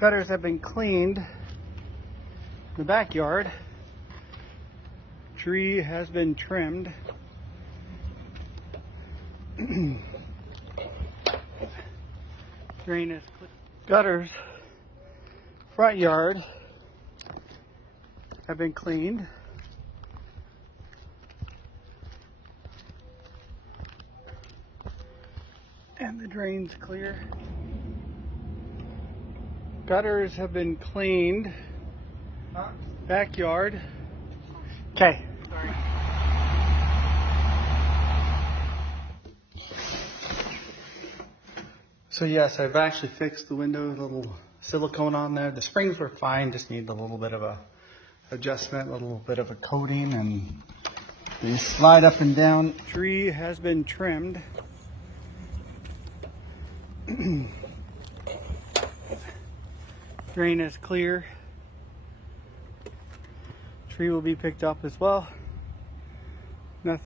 Gutters have been cleaned in the backyard. Tree has been trimmed. Drain is clean. Gutters, front yard have been cleaned. And the drain's clear. Gutters have been cleaned. Backyard. Okay. Sorry. So yes, I've actually fixed the window, a little silicone on there. The springs were fine, just need a little bit of a adjustment, a little bit of a coating, and they slide up and down. Tree has been trimmed. Drain is clear. Tree will be picked up as well. Nothing.